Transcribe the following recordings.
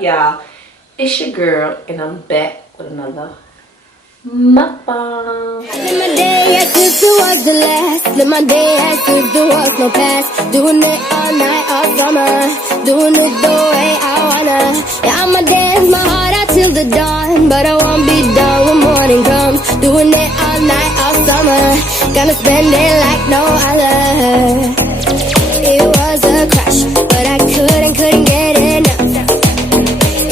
up, y'all? It's your girl, and I'm back with another mukbang. Live my day as if it was the last. Live my day as if there was no past. Doing it all night, all summer. Doing it the way I wanna. Yeah, I'ma dance my heart out till the dawn, but I won't be done when morning comes. Doing it all night, all summer. Gonna spend it like no other. It was a crush, but I couldn't get enough.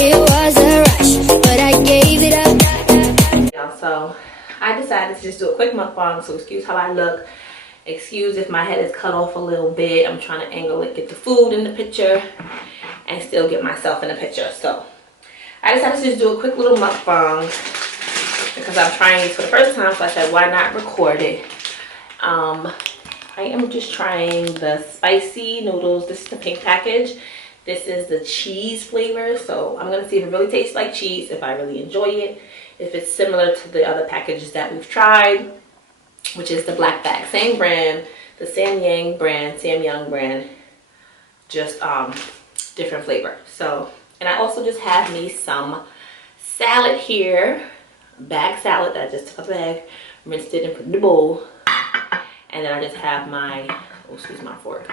It was a rush, but I gave it up. So I decided to just do a quick mukbang, so excuse how I look, excuse if my head is cut off a little bit. I'm trying to angle it, get the food in the picture and still get myself in the picture. So I decided to just do a quick little mukbang because I'm trying this for the first time, so I said why not record it. I am just trying the spicy noodles. This is the pink package. This is the cheese flavor, so I'm gonna see if it really tastes like cheese, if I really enjoy it, if it's similar to the other packages that we've tried, which is the black bag. Same brand, the Samyang brand, just different flavor. So, and I also just have me some salad here, bag salad that I just took a bag, rinsed it and put in the bowl. And then I just have my, oh, excuse my fork,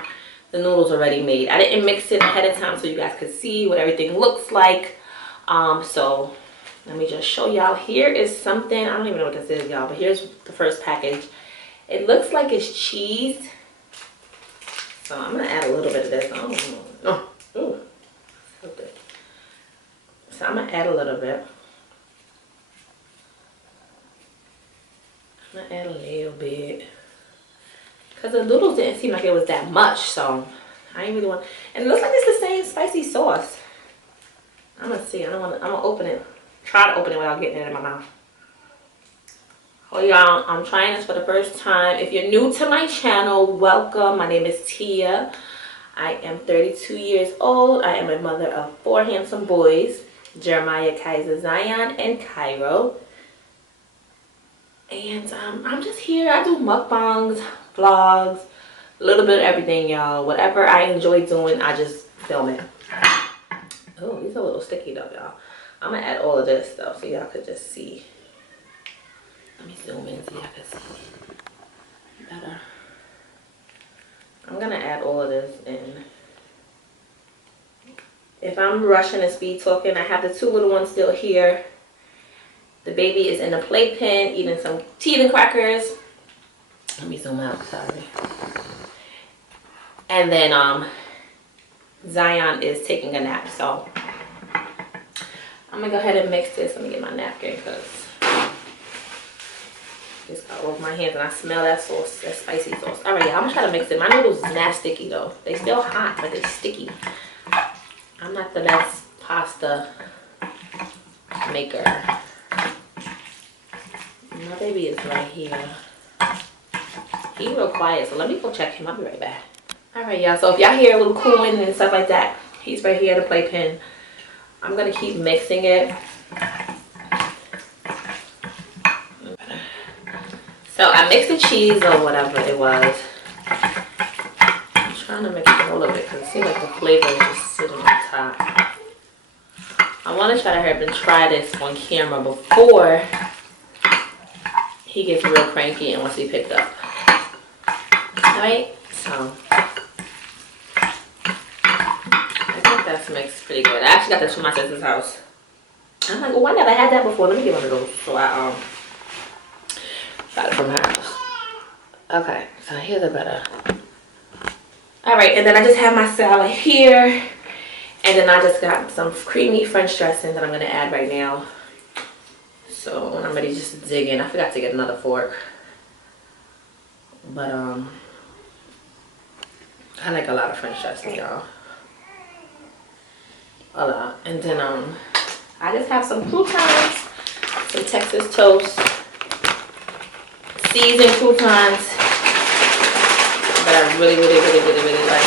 the noodles already made. I didn't mix it ahead of time so you guys could see what everything looks like. So let me just show y'all. Here is something, I don't even know what this is, y'all, but here's the first package. It looks like it's cheese. So I'm gonna add a little bit of this. Oh, ooh, so good. So I'm gonna add a little bit. I'm gonna add a little bit. Because the noodles didn't seem like it was that much, so I ain't really want. And it looks like it's the same spicy sauce. I'm gonna see. I'm gonna open it. Try to open it without getting it in my mouth. Oh y'all, I'm trying this for the first time. If you're new to my channel, welcome. My name is Tia. I am 32 years old. I am a mother of 4 handsome boys, Jeremiah, Kaiser, Zion, and Cairo. And I'm just here. I do mukbangs, vlogs, a little bit of everything, y'all. Whatever I enjoy doing, I just film it. Oh, these are a little sticky though, y'all. I'm gonna add all of this though, so y'all could just see. Let me zoom in so y'all can see better. I'm gonna add all of this in. If I'm rushing and speed talking, I have the 2 little ones still here. The baby is in the playpen eating some tea and crackers. Let me zoom out, sorry. And then Zion is taking a nap, so I'm gonna go ahead and mix this. Let me get my napkin because this got all over my hands and I smell that sauce, that spicy sauce. All right, y'all, I'm gonna try to mix it. My noodles is not sticky though. They still hot, but they're sticky. I'm not the best pasta maker. My baby is right here. He's real quiet, so let me go check him. I'll be right back. Alright, y'all, so if y'all hear a little cooing and stuff like that, he's right here at the playpen. I'm gonna keep mixing it. So I mixed the cheese or whatever it was. I'm trying to mix all of it because it seems like the flavor is just sitting on top. I want to try to hurry up and try this on camera before he gets real cranky and wants to be picked up. Alright, so I think that's mixed pretty good. I actually got this from my sister's house. I'm like, oh, I never had that before. Let me get one of those. So I got it from her house. Okay, so here's a better. Alright, and then I just have my salad here. And then I just got some creamy French dressing that I'm going to add right now. So when I'm ready just to dig in, I forgot to get another fork. But I like a lot of French dressing, y'all. A lot. And then I just have some croutons, some Texas toast, seasoned croutons that I really like.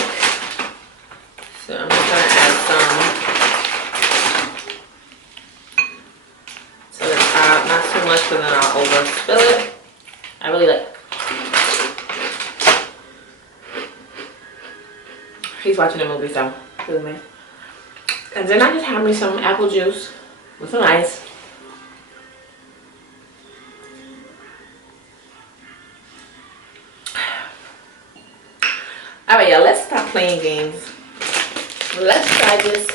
So I'm just gonna add some to the top, not too much because then I'll overspill it. I really like. He's watching a movie, so with me. And then I just have me some apple juice with some ice. Alright, y'all, let's stop playing games. Let's try this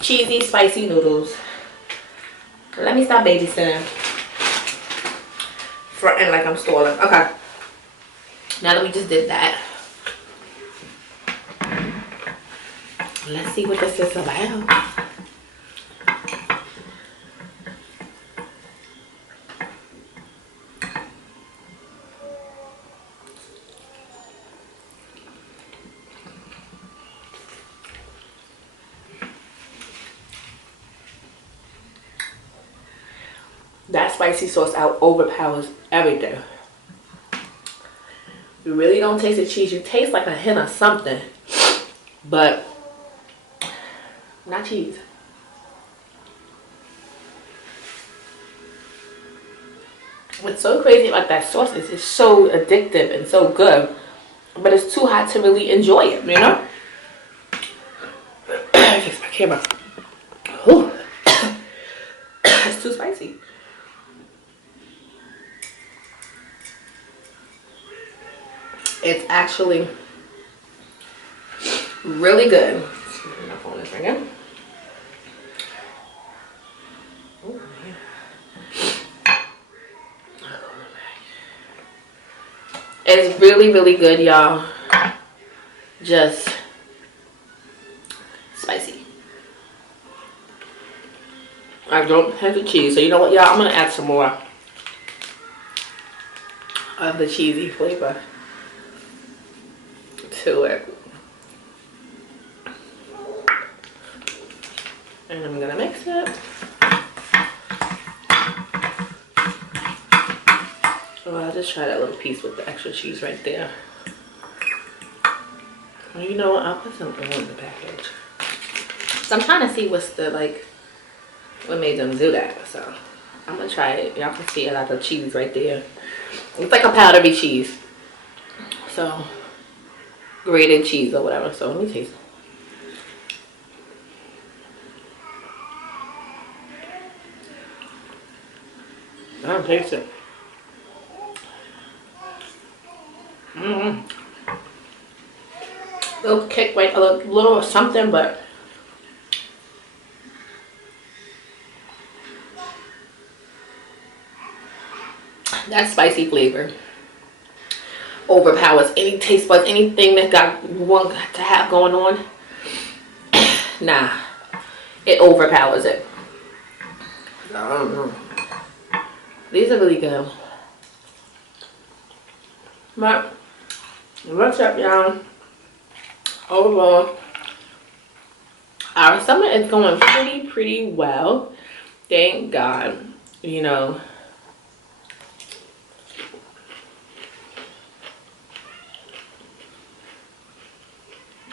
cheesy, spicy noodles. Let me stop babysitting. Fronting like I'm stalling. Okay. Now that we just did that, let's see what this is about. That spicy sauce out overpowers everything. You really don't taste the cheese. You taste like a hint of something, but not cheese. What's so crazy about that sauce is it's so addictive and so good, but it's too hot to really enjoy it, you know? Fix my camera. Ooh. It's too spicy. It's actually really good. My phone is ringing. Oh, it's really, really good, y'all. Just spicy. I don't have the cheese, so you know what, y'all? I'm gonna add some more of the cheesy flavor to it. And I'm gonna mix it. So I'll just try that little piece with the extra cheese right there. Well, you know what? I'll put some oil in the package. So I'm trying to see what's the, like, what made them do that. So I'm gonna try it. Y'all can see a lot of cheese right there. It's like a powdery cheese. So grated cheese or whatever. So let me taste it. I don't taste it. Little kick, like a little something, but that spicy flavor overpowers any taste buds, anything that got one to have going on. Nah, it overpowers it. I don't know. These are really good. But what's up, y'all? Overall, our summer is going pretty well. Thank God. You know,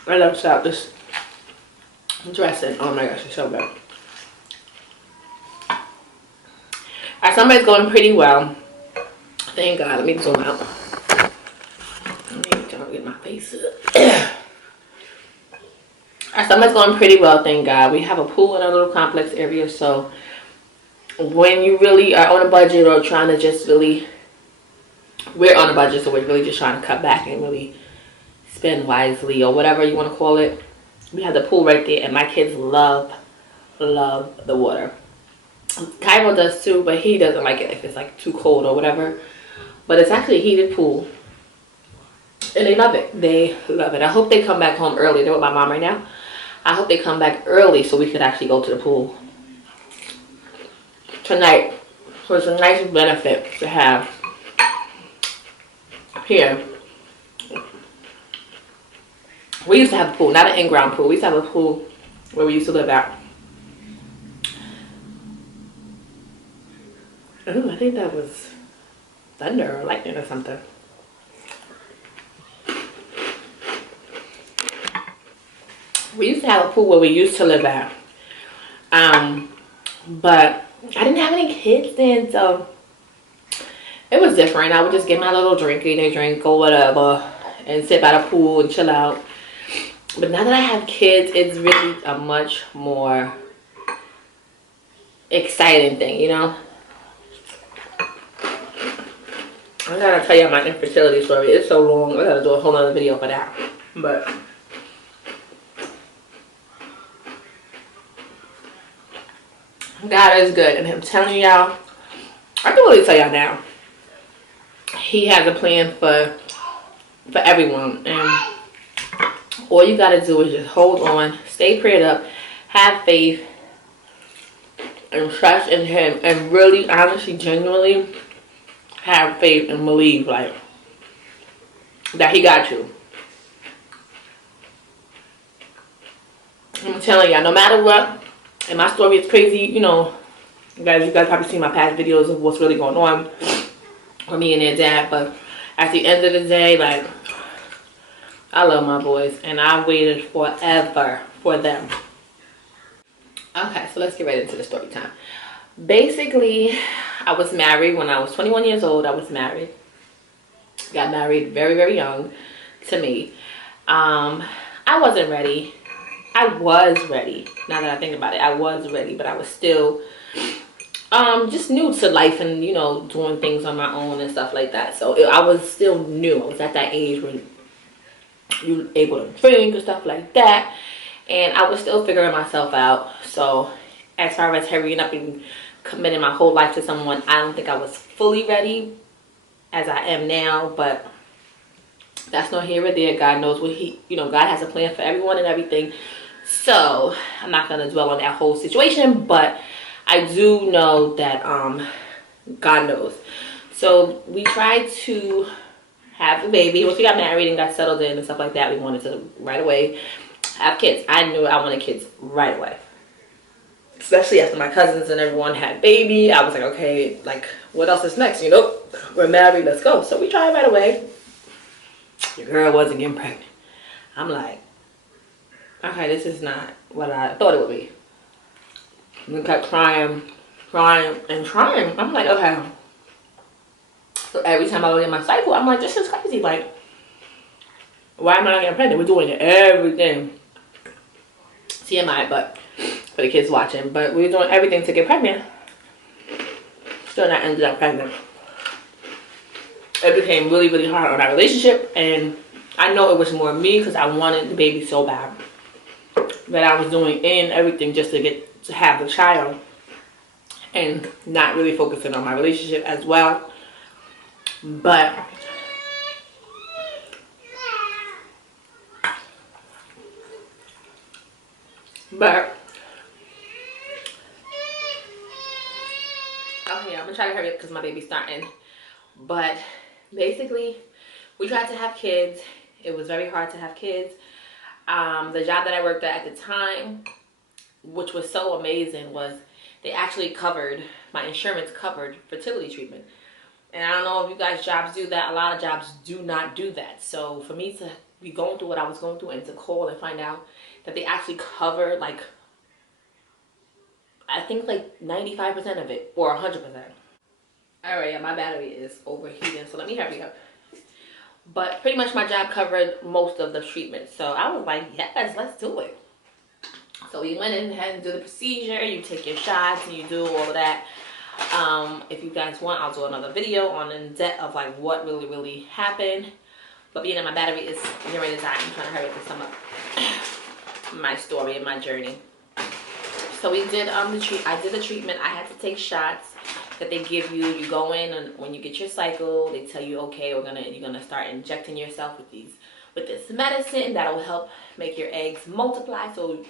I love this dressing. Oh my gosh, it's so good. Our summer is going pretty well. Thank God. Let me zoom out. Let me try to get my face up. Our summer's going pretty well, thank God. We have a pool in our little complex area, so when you really are on a budget or trying to just really, we're on a budget, so we're really just trying to cut back and really spend wisely or whatever you want to call it. We have the pool right there, and my kids love the water. Cairo does too, but he doesn't like it if it's like too cold or whatever. But it's actually a heated pool, and they love it. They love it. I hope they come back home early. They're with my mom right now. I hope they come back early so we could actually go to the pool tonight. So it's a nice benefit to have here. We used to have a pool, not an in-ground pool. We used to have a pool where we used to live at. Ooh, I think that was thunder or lightning or something. We used to have a pool where we used to live at. But I didn't have any kids then, so it was different. I would just get my little drink or whatever and sit by the pool and chill out. But now that I have kids, it's really a much more exciting thing, you know? I gotta tell you my infertility story. It's so long. I gotta do a whole nother video for that. But God is good, and I'm telling y'all, I can really tell y'all now, He has a plan for everyone, and all you gotta do is just hold on, stay prayed up, have faith, and trust in Him, and really, honestly, genuinely have faith and believe, like, that He got you. I'm telling y'all, no matter what, and my story is crazy, you know, you guys probably seen my past videos of what's really going on with me and their dad, but at the end of the day, like, I love my boys, and I waited forever for them. Okay, so let's get right into the story time. Basically, I was married when I was 21 years old. I was married. Got married very, very young to me. I wasn't ready. I was ready. Now that I think about it, I was ready, but I was still just new to life and, you know, doing things on my own and stuff like that. So I was still new. I was at that age when you're able to drink and stuff like that. And I was still figuring myself out. So as far as hurrying up and committing my whole life to someone, I don't think I was fully ready as I am now. But that's not here or there. God knows what God has a plan for everyone and everything. So I'm not going to dwell on that whole situation. But I do know that God knows. So we tried to have a baby. Once we got married and got settled in and stuff like that, we wanted to right away have kids. I knew I wanted kids right away. Especially after my cousins and everyone had baby. I was like, okay, like, what else is next? You know, we're married, let's go. So we tried right away. Your girl wasn't getting pregnant. I'm like, okay, this is not what I thought it would be. We kept trying. I'm like, okay. So every time I look at my cycle, I'm like, this is crazy. Like, why am I not getting pregnant? We're doing everything. TMI, but for the kids watching. But we were doing everything to get pregnant. Still not ended up pregnant. It became really, really hard on our relationship. And I know it was more me because I wanted the baby so bad. That I was doing everything just to have the child. And not really focusing on my relationship as well. But okay, I'm gonna try to hurry up because my baby's starting. But basically, we tried to have kids. It was very hard to have kids. The job that I worked at the time, which was so amazing, was they actually covered, my insurance covered fertility treatment. And I don't know if you guys' jobs do that. A lot of jobs do not do that. So for me to be going through what I was going through and to call and find out that they actually cover, like, I think like 95% of it or 100%. All right, yeah, my battery is overheating, so let me hurry up. But pretty much my job covered most of the treatment. So I was like, yes, let's do it. So we went in ahead and do the procedure. You take your shots and you do all of that. If you guys want, I'll do another video on in depth of like what really happened. But being that my battery is nearing the time, I'm trying to hurry up and sum up my story and my journey. So we did I did the treatment. I had to take shots that they give you. You go in, and when you get your cycle, they tell you, okay, you're gonna start injecting yourself with this medicine that'll help make your eggs multiply. So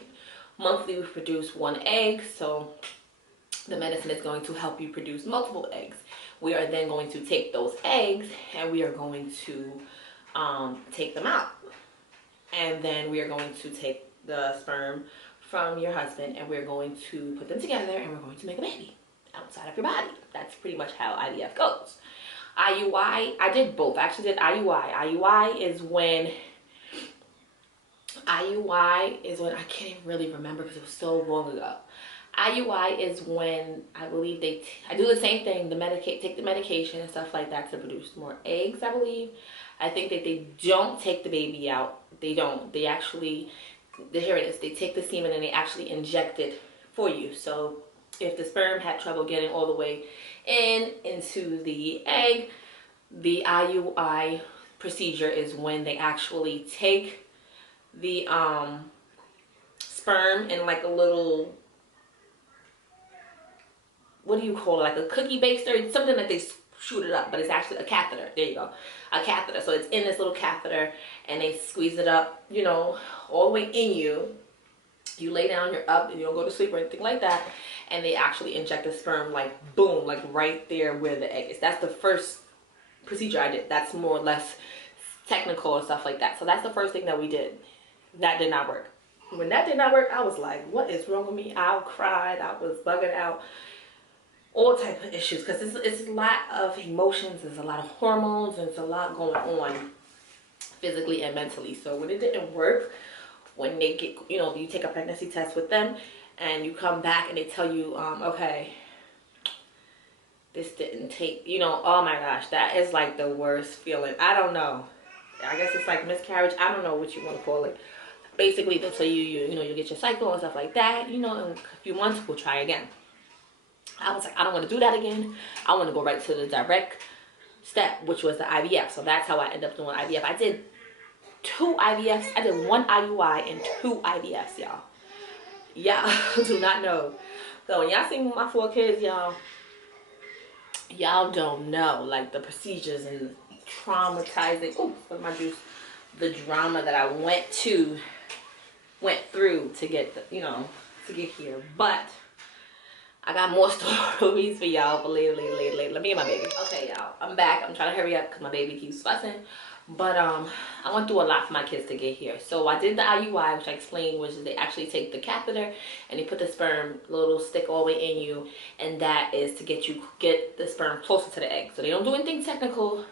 monthly we produce 1 egg. So the medicine is going to help you produce multiple eggs. We are then going to take those eggs and we are going to take them out. And then we are going to take the sperm from your husband and we're going to put them together and we're going to make a baby outside of your body. That's pretty much how IVF goes. IUI, I did both. I actually did IUI. IUI is when I can't even really remember because it was so long ago. IUI is when I believe I do the same thing, take the medication and stuff like that to produce more eggs, I believe. I think that they don't take the baby out. They don't. They actually, here it is. They take the semen and they actually inject it for you. So if the sperm had trouble getting all the way into the egg, the IUI procedure is when they actually take the sperm in like a little, what do you call it, like a cookie baster, something that they shoot it up, but it's actually a catheter. There you go, a catheter. So it's in this little catheter and they squeeze it up, you know, all the way in you. You lay down, you're up, and you don't go to sleep or anything like that, and they actually inject the sperm like boom, like right there where the egg is. That's the first procedure I did. That's more or less technical and stuff like that. So that's the first thing that we did. That did not work. When that did not work, I was like, what is wrong with me? I cried, I was bugging out, all type of issues, because it's a lot of emotions, there's a lot of hormones, and it's a lot going on physically and mentally. So when it didn't work, when they get, you know, you take a pregnancy test with them and you come back and they tell you, okay, this didn't take, you know, oh my gosh, that is like the worst feeling. I don't know. I guess it's like miscarriage. I don't know what you want to call it. Basically, they'll tell you, you know, you get your cycle and stuff like that. You know, in a few months, we'll try again. I was like, I don't want to do that again. I want to go right to the direct step, which was the IVF. So that's how I ended up doing IVF. I did 2 IVFs. I did 1 IUI and 2 IVFs, y'all. Y'all do not know. So when y'all see my 4 kids, y'all don't know, like, the procedures and traumatizing, oh, with my juice, the drama that I went through to get the, you know, to get here. But I got more stories for y'all for later. Let me get my baby. Okay, y'all, I'm back. I'm trying to hurry up because my baby keeps fussing. But I went through a lot for my kids to get here. So I did the IUI, which I explained, which is they actually take the catheter and they put the sperm, little stick all the way in you, and that is to get the sperm closer to the egg. So they don't do anything technical.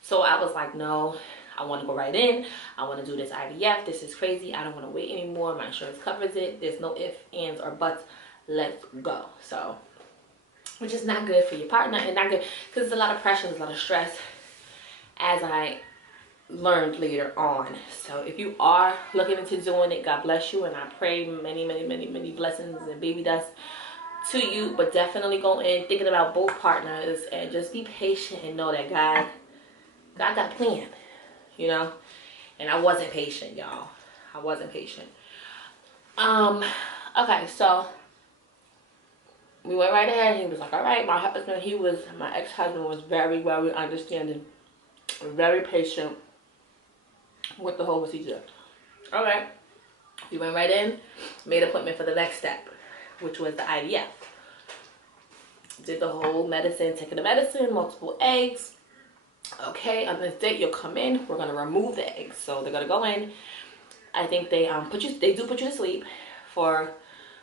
So I was like, no, I want to go right in. I want to do this IVF. This is crazy. I don't want to wait anymore. My insurance covers it. There's no ifs, ands, or buts. Let's go. So, which is not good for your partner and not good because there's a lot of pressure, there's a lot of stress, as I learned later on. So if you are looking into doing it, God bless you, and I pray many blessings and baby dust to you. But definitely go in thinking about both partners and just be patient and know that God got a plan, you know. And I wasn't patient, y'all. I wasn't patient. Okay, so we went right ahead. He was like, all right. My ex-husband was very understanding, very patient with the whole procedure. All right, we went right in, made an appointment for the next step, which was the IVF. Did the whole medicine, taking the medicine, multiple eggs. Okay, on this date, you'll come in. We're gonna remove the eggs. So they're gonna go in. I think they do put you to sleep for,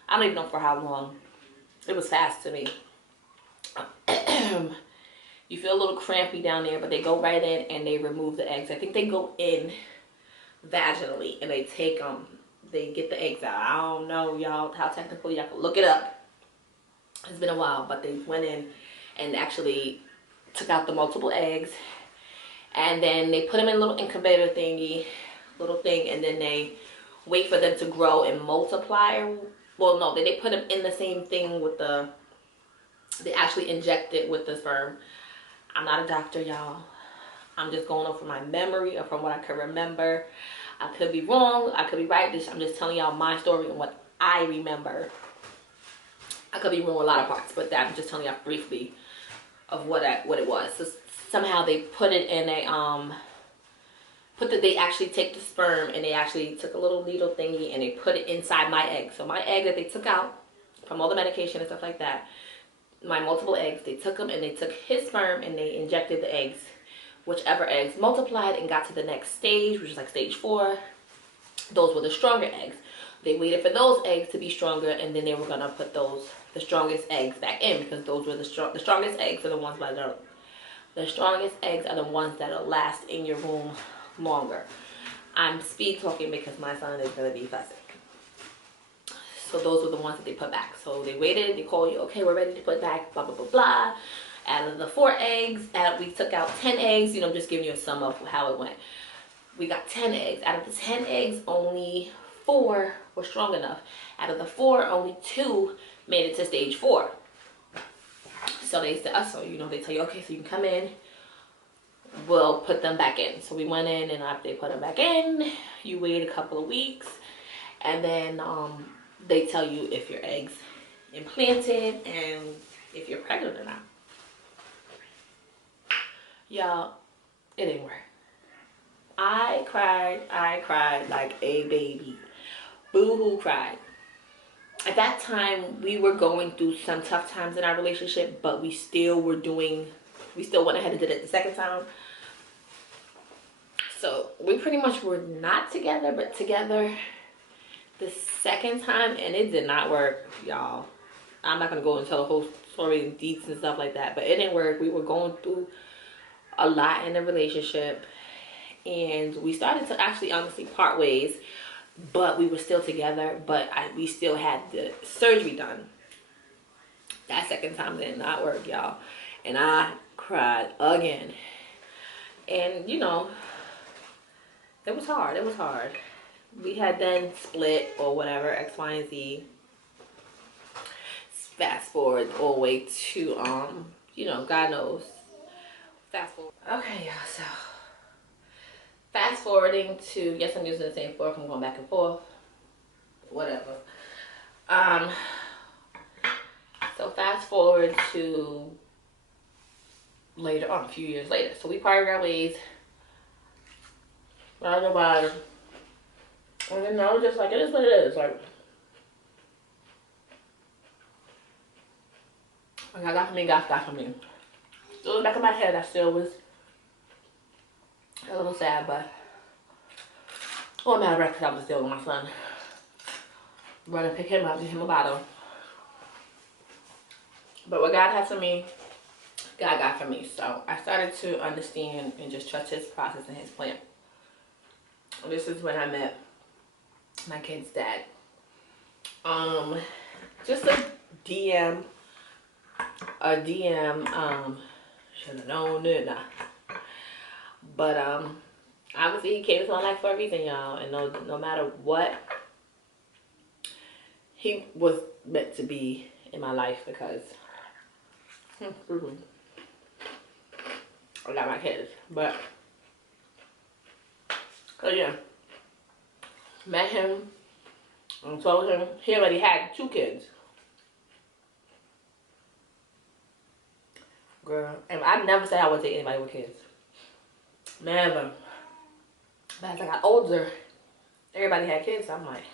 I don't even know for how long. It was fast to me. You feel a little crampy down there, but they go right in and they remove the eggs. I think they go in vaginally and they take they get the eggs out. I don't know, y'all, how technical. Y'all can look it up. It's been a while, but they went in and actually took out the multiple eggs, and then they put them in a little incubator thingy, little thing, and then they wait for them to grow and multiply. Well, no, they put them in the same thing with they actually inject it with the sperm. I'm not a doctor, y'all. I'm just going off of my memory or from what I can remember. I could be wrong, I could be right. I'm just telling y'all my story and what I remember. I could be wrong with a lot of parts, but I'm just telling y'all briefly of what it was. So somehow they put it in a they actually take the sperm and they actually took a little needle thingy and they put it inside my egg. So my egg that they took out from all the medication and stuff like that, my multiple eggs, they took them and they took his sperm and they injected the eggs, whichever eggs multiplied and got to the next stage, which is like stage 4. Those were the stronger eggs. They waited for those eggs to be stronger, and then they were gonna put the strongest eggs back in, because those were the strongest eggs are the ones that'll last in your womb longer. I'm speed talking because my son is gonna be fussing. So those were the ones that they put back. So they waited, they called you, okay, we're ready to put back, blah, blah, blah, blah. Out of the 4 eggs, we took out 10 eggs, you know, just giving you a sum of how it went. we got 10 eggs. Out of the 10 eggs, only 4 were strong enough. Out of the 4, only 2 made it to stage 4. So they said, so you know, they tell you, okay, so you can come in, we'll put them back in. So we went in, and after they put them back in, you wait a couple of weeks, and then they tell you if your eggs implanted and if you're pregnant or not. Y'all, it didn't work. I cried like a baby. Boo-hoo cried. At that time, we were going through some tough times in our relationship, but we still went ahead and did it the second time. So we pretty much were not together, but together the second time, and it did not work, y'all. I'm not gonna go and tell the whole story in deets and stuff like that, but it didn't work. We were going through a lot in the relationship, and we started to actually honestly part ways, but we were still together. But we still had the surgery done. That second time did not work, y'all, and I cried again. And you know, it was hard. It was hard. We had then split or whatever, X, Y, and Z. Fast forward all the way to you know, God knows. Fast forward. Okay, y'all, so fast forwarding to, yes, I'm using the same fork, I'm going back and forth. Whatever. So fast forward to later on, a few years later. So we parted our ways. Right about it. And then I was just like, it is what it is. Like, God got for me, God got for me. Still in the back of my head, I still was a little sad, but oh, I'm out of breath because I was still with my son. Run and pick him up, give him a bottle. But what God had for me, God got for me. So I started to understand and just trust his process and his plan. And this is when I met my kid's dad. Just a DM, should have known it, nah. But obviously he came into my life for a reason, y'all, and no matter what, he was meant to be in my life because I got my kids. But yeah, met him and told him he already had 2 kids. Girl, and I never said I would take anybody with kids. Never. But as I got older, everybody had kids. So I'm like,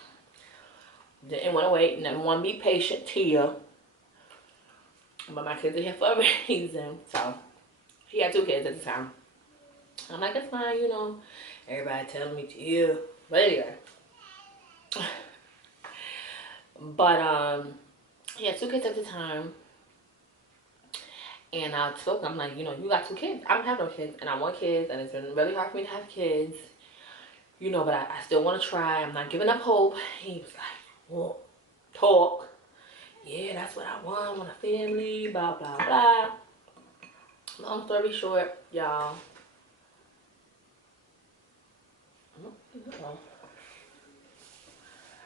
didn't want to wait, didn't want to be patient to you. But my kids are here for a reason. So he had 2 kids at the time. I'm like, it's fine, you know. Everybody telling me to you. But anyway. But he had 2 kids at the time. And I told him, I'm like, you know, you got 2 kids. I don't have no kids, and I want kids, and it's been really hard for me to have kids. You know, but I still want to try. I'm not giving up hope. He was like, well, talk. Yeah, that's what I want a family, blah, blah, blah. Long story short, y'all.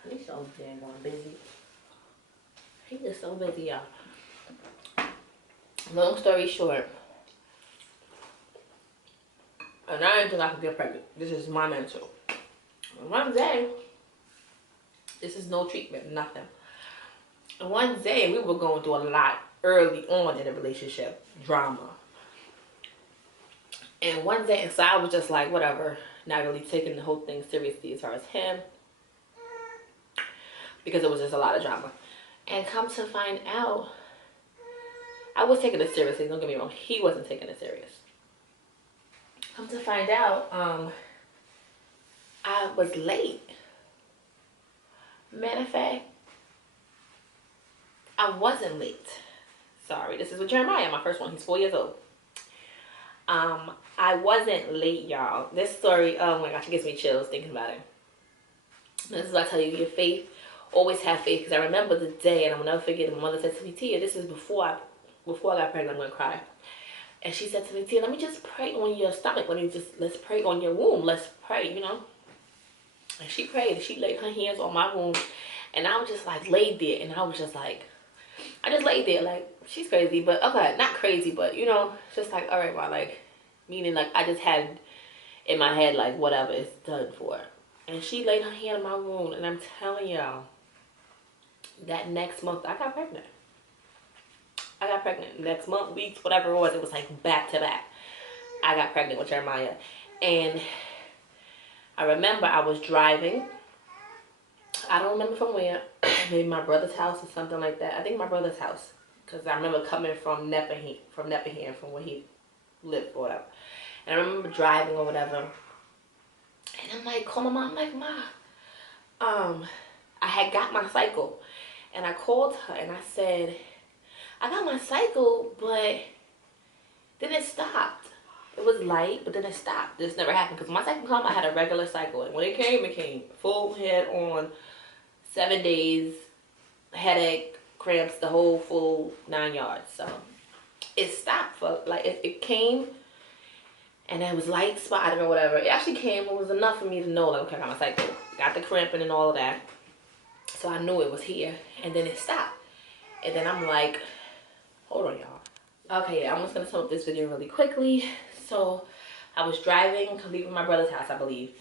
He's so damn busy. He's just so busy, y'all. Long story short, and I didn't think I could get pregnant. This is my mental. One day, this is no treatment, nothing. And one day, we were going through a lot early on in the relationship, drama. And one day, and so I was just like, whatever, not really taking the whole thing seriously as far as him, because it was just a lot of drama. And come to find out, I was taking it seriously, don't get me wrong. He wasn't taking it serious. Come to find out, I was late. Matter of fact, I wasn't late. Sorry, this is with Jeremiah, my first one. He's 4 years old. I wasn't late, y'all. This story, oh my gosh, it gives me chills thinking about it. This is what I tell you, your faith, always have faith. Because I remember the day, and I will never forget it. My mother said to me, Tia, this is before I got pregnant. I'm going to cry. And she said to me, Tia, let me just pray on your stomach. Let's pray on your womb. Let's pray, you know. And she prayed. She laid her hands on my womb. And I was just like laid there. And I was just like, I just laid there like, she's crazy. But okay, not crazy, but you know, just like, all right, well, like, meaning like I just had in my head like whatever, it's done for. And she laid her hand on my womb. And I'm telling y'all, that next month I got pregnant. I got pregnant next month, weeks, whatever it was like back to back. I got pregnant with Jeremiah. And I remember I was driving. I don't remember from where. Maybe my brother's house or something like that. I think my brother's house. Because I remember coming from Nepperhan, from where he lived or whatever. And I remember driving or whatever. And I'm like, call my mom. I'm like, Ma, I had got my cycle. And I called her and I said, I got my cycle, but then it stopped. It was light, but then it stopped. This never happened because my cycle come, I had a regular cycle. And when it came full head on, 7 days, headache, cramps, the whole full 9 yards. So it stopped for, like, it came and it was light spotted or whatever. It actually came, it was enough for me to know, like, okay, I got my cycle. Got the cramping and all of that. So I knew it was here. And then it stopped. And then I'm like, hold on, y'all. Okay, yeah, I'm just gonna sum up this video really quickly. So I was driving, leaving my brother's house, I believe,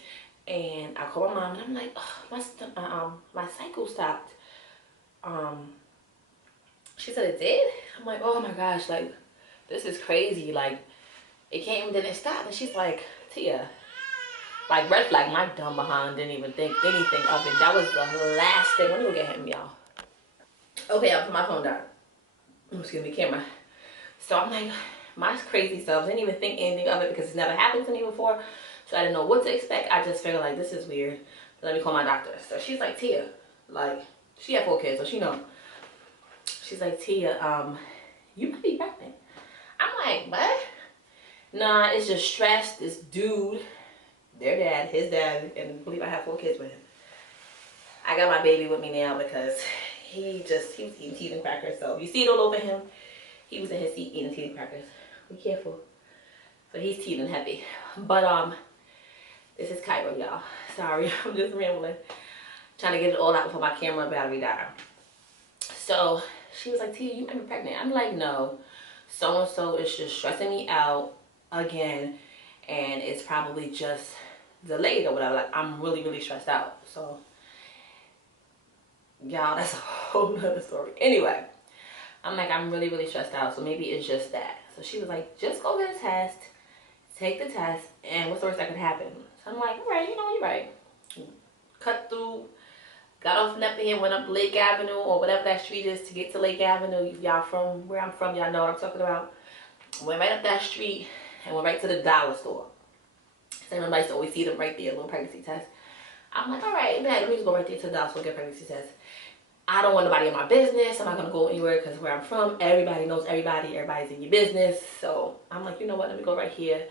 and I called my mom and I'm like, oh, my cycle stopped. She said it did. I'm like, oh my gosh, like this is crazy. Like it came and then it stopped, and she's like, Tia, like red flag. My dumb behind didn't even think anything of it. That was the last thing. Let me go get him, y'all. Okay, I'll put my phone down. Excuse me, camera. So I'm like, my crazy self didn't even think anything of it because it's never happened to me before. So I didn't know what to expect. I just figured like, this is weird. Let me call my doctor. So she's like, Tia, like, she had 4 kids, so she know. She's like, Tia, you might be pregnant. I'm like, what? Nah, it's just stress. This dude, their dad, his dad, and I believe I have 4 kids with him. I got my baby with me now because he was eating teeth and crackers. So you see it all over him. He was in his seat eating teeth and crackers. Be careful. But he's teething heavy. But this is Cairo, y'all. Sorry, I'm just rambling. Trying to get it all out before my camera battery died. So she was like, Tia, you might be pregnant. I'm like, no. So-and-so is just stressing me out again. And it's probably just delayed or whatever. Like, I'm really, really stressed out. So, y'all, that's a whole nother story. Anyway, I'm like, I'm really, really stressed out. So maybe it's just that. So she was like, just go get a test. Take the test. And what's the worst that could happen? So I'm like, all right, you know, you're right. Cut through. Got off Nepperhan, went up Lake Avenue or whatever that street is to get to Lake Avenue. Y'all from where I'm from, y'all know what I'm talking about. Went right up that street and went right to the dollar store. So everybody used to always see them right there, a little pregnancy test. I'm like, all right, let me just go right there to the dollar store, get a pregnancy test. I don't want nobody in my business. I'm not going to go anywhere because where I'm from, everybody knows everybody. Everybody's in your business. So I'm like, you know what, let me go right here.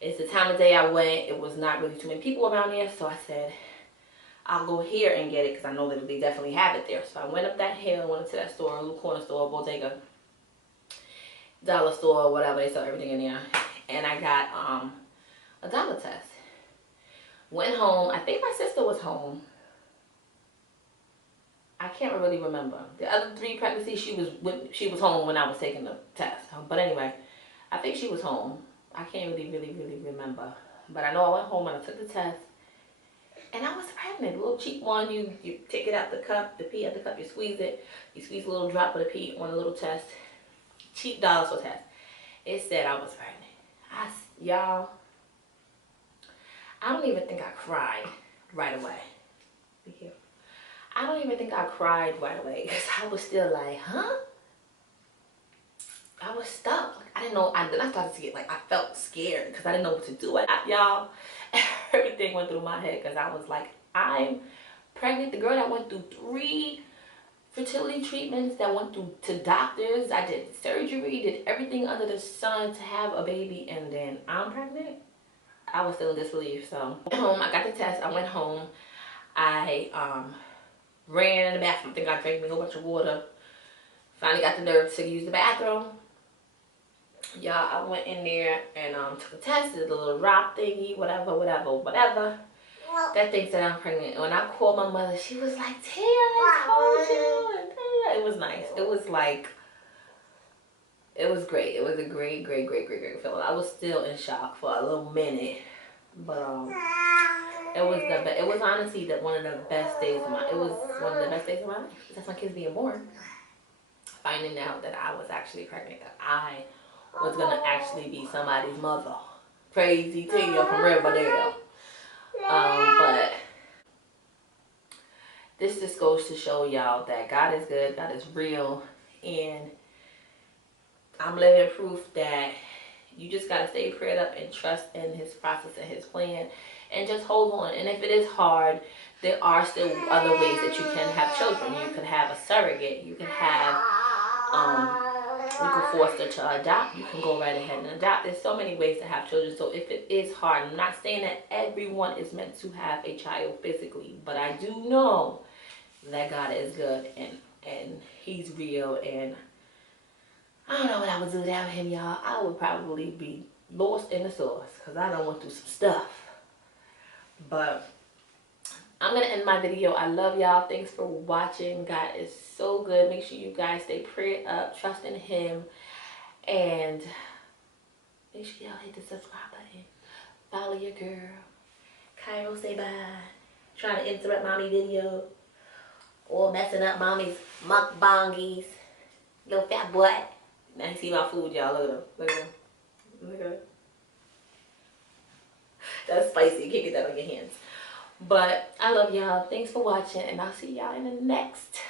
It's the time of day I went. It was not really too many people around there. So I said, I'll go here and get it because I know that they definitely have it there. So I went up that hill, went into that store, a little corner store, bodega, dollar store, whatever. They sell everything in there. And I got a dollar test. Went home. I think my sister was home. I can't really remember. The other 3 pregnancies, she was home when I was taking the test. But anyway, I think she was home. I can't really remember. But I know I went home and I took the test. And I was pregnant. A little cheap one. You take it out the cup, the pee out the cup, you squeeze it. You squeeze a little drop of the pee on a little test. Cheap dollar store test. It said I was pregnant. Y'all, I don't even think I cried right away. Be careful. I don't even think I cried right away because I was still like, huh? I was stuck. Like, I didn't know. Then I started to get like, I felt scared because I didn't know what to do. Y'all, everything went through my head because I was like, I'm pregnant. The girl that went through 3 fertility treatments, that went through to doctors. I did surgery, did everything under the sun to have a baby, and then I'm pregnant. I was still in disbelief. So I went home. I got the test. I went home. I ran in the bathroom. I think I drank me a whole bunch of water. Finally got the nerve to use the bathroom. Y'all, I went in there and took a test, did a little drop thingy, whatever. That thing said I'm pregnant. When I called my mother, she was like, Tia, I told you. And it was nice. It was like, it was great. It was a great feeling. I was still in shock for a little minute, but it was it was honestly one of the best days of my. It was one of the best days of my life. That's my kids being born. Finding out that I was actually pregnant. That I was gonna actually be somebody's mother. Crazy Tia from Riverdale. But this just goes to show y'all that God is good, God is real, and I'm living proof that you just gotta stay prayed up and trust in His process and His plan, and just hold on. And if it is hard, there are still other ways that you can have children. You can have a surrogate. You can have you can foster to adopt. You can go right ahead and adopt. There's so many ways to have children. So if it is hard, I'm not saying that everyone is meant to have a child physically, but I do know that God is good and He's real. And I don't know what I would do without Him, y'all. I would probably be lost in the sauce because I done went through some stuff. But I'm going to end my video. I love y'all. Thanks for watching. God is so good. Make sure you guys stay prayed up, trust in Him, and make sure y'all hit the subscribe button. Follow your girl. Cairo, say bye. Trying to interrupt mommy video or messing up mommy's mukbangies. Little fat boy. Now you see my food, y'all. Look at him. Look at him. Look at him. That's spicy. You can't get that on your hands. But I love y'all. Thanks for watching, and I'll see y'all in the next